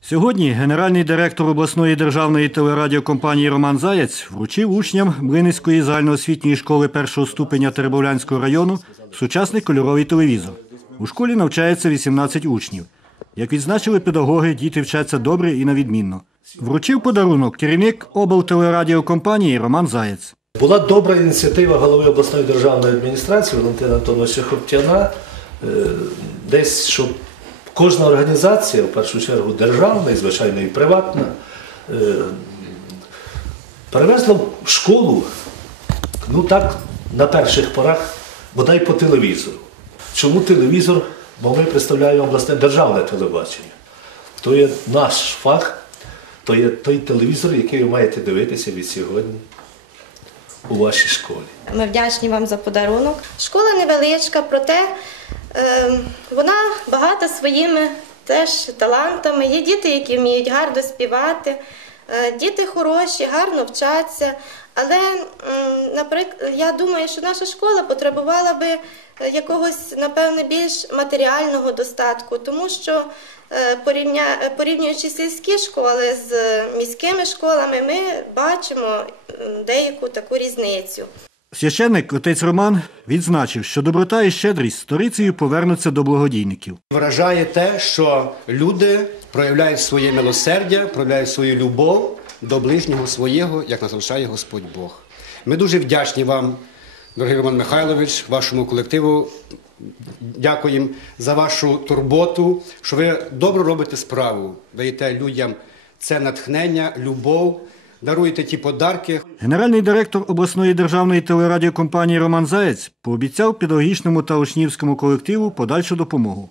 Сьогодні генеральний директор обласної державної телерадіокомпанії Роман Заєць вручив учням Млиницької загальноосвітньої школи першого ступеня Теребовлянського району сучасний кольоровий телевізор. У школі навчається 18 учнів. Як відзначили педагоги, діти вчаться добре і на відмінно. Вручив подарунок керівник облтелерадіокомпанії Роман Заєць. Була добра ініціатива голови обласної державної адміністрації Валентина Антоновича Хоптяна, е, десь, щоб кожна організація, в першу чергу державна і, звичайно, і приватна, е, перевезла в школу, ну так, на перших порах, бодай по телевізору. Чому телевізор? Бо ми представляємо обласне державне телебачення. То є наш фах, то є той телевізор, який ви маєте дивитися від сьогодні у вашій школі. Ми вдячні вам за подарунок. Школа невеличка, проте вона багата своїми теж талантами. Є діти, які вміють гарно співати, е, діти хороші, гарно вчаться. Але, наприклад, я думаю, що наша школа потребувала би е, якогось, напевне, більш матеріального достатку, тому що е, порівнюючи сільські школи з міськими школами, ми бачимо деяку таку різницю. Священник отець Роман відзначив, що доброта і щедрість сторицею повернуться до благодійників. Вражає те, що люди проявляють своє милосердя, проявляють свою любов до ближнього свого, як нас навчає Господь Бог. Ми дуже вдячні вам, дорогий Роман Михайлович, вашому колективу. Дякуємо за вашу турботу, що ви добре робите справу, даєте людям це натхнення, любов, даруєте ті подарки. Генеральний директор обласної державної телерадіокомпанії Роман Заєць пообіцяв педагогічному та учнівському колективу подальшу допомогу.